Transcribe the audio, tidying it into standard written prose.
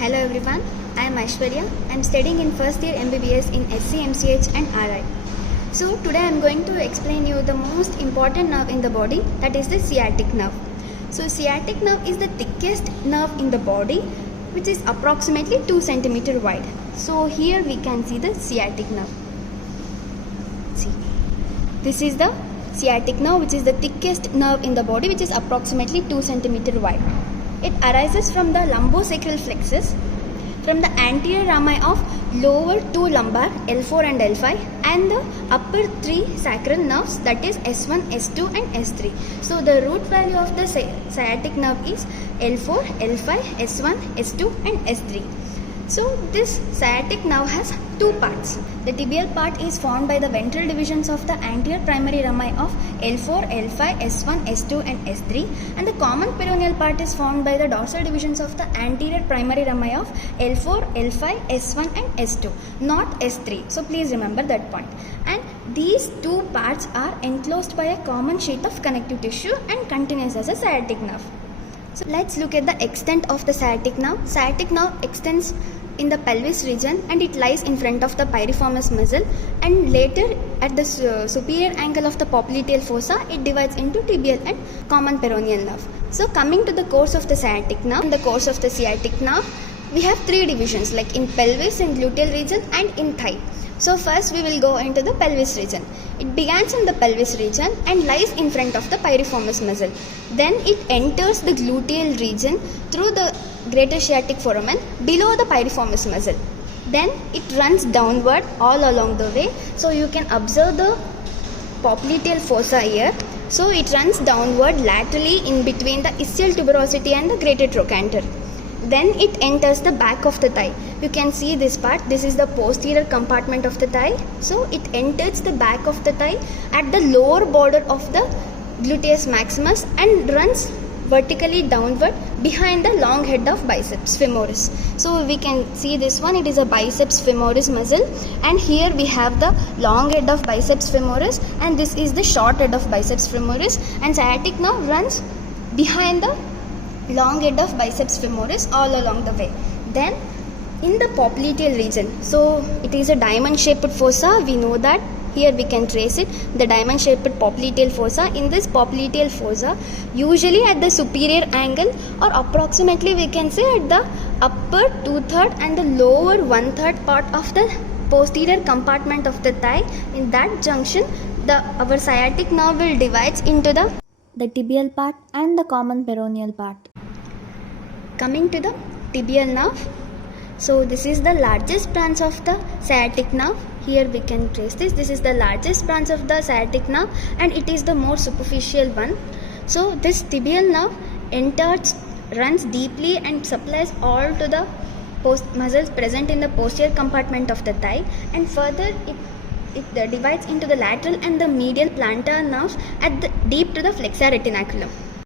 Hello everyone, I am Aishwarya. I am studying in first year MBBS in SC, MCH and RI. So today I am going to explain you the most important nerve in the body, that is the sciatic nerve. So sciatic nerve is the thickest nerve in the body, which is approximately 2 cm wide. So here we can see the sciatic nerve. See, this is the sciatic nerve, which is the thickest nerve in the body, which is approximately 2 cm wide. It arises from the lumbosacral plexus, from the anterior rami of lower two lumbar L4 and L5 and the upper three sacral nerves, that is S1, S2 and S3. So the root value of the sciatic nerve is L4, L5, S1, S2 and S3. So this sciatic nerve has two parts. The tibial part is formed by the ventral divisions of the anterior primary rami of L4, L5, S1, S2 and S3, and the common peroneal part is formed by the dorsal divisions of the anterior primary rami of L4, L5, S1 and S2, not S3. So please remember that point. And these two parts are enclosed by a common sheath of connective tissue and continues as a sciatic nerve. So let's look at the extent of the sciatic nerve. Sciatic nerve extends in the pelvis region and it lies in front of the piriformis muscle, and later at the superior angle of the popliteal fossa it divides into tibial and common peroneal nerve. So coming to the course of the sciatic nerve, in the course of the sciatic nerve we have three divisions, like in pelvis, in gluteal region and in thigh. So first we will go into the pelvis region. It begins in the pelvis region and lies in front of the piriformis muscle. Then it enters the gluteal region through the greater sciatic foramen below the piriformis muscle. Then it runs downward all along the way. So you can observe the popliteal fossa here. So it runs downward laterally in between the ischial tuberosity and the greater trochanter. Then it enters the back of the thigh. You can see this part. This is the posterior compartment of the thigh. So it enters the back of the thigh at the lower border of the gluteus maximus and runs vertically downward behind the long head of biceps femoris. So we can see this one. It is a biceps femoris muscle, and here we have the long head of biceps femoris, and this is the short head of biceps femoris, and sciatic nerve runs behind the long head of biceps femoris all along the way. Then in the popliteal region, so it is a diamond shaped fossa, we know that. Here we can trace it, the diamond shaped popliteal fossa. In this popliteal fossa, usually at the superior angle, or approximately we can say at the upper 2/3 and the lower 1/3 part of the posterior compartment of the thigh, in that junction our sciatic nerve will divide into the tibial part and the common peroneal part. Coming to the tibial nerve, so this is the largest branch of the sciatic nerve. Here we can trace this. This is the largest branch of the sciatic nerve and it is the more superficial one. So this tibial nerve runs deeply and supplies all to the muscles present in the posterior compartment of the thigh, and further it divides into the lateral and the medial plantar nerves at the deep to the flexor retinaculum.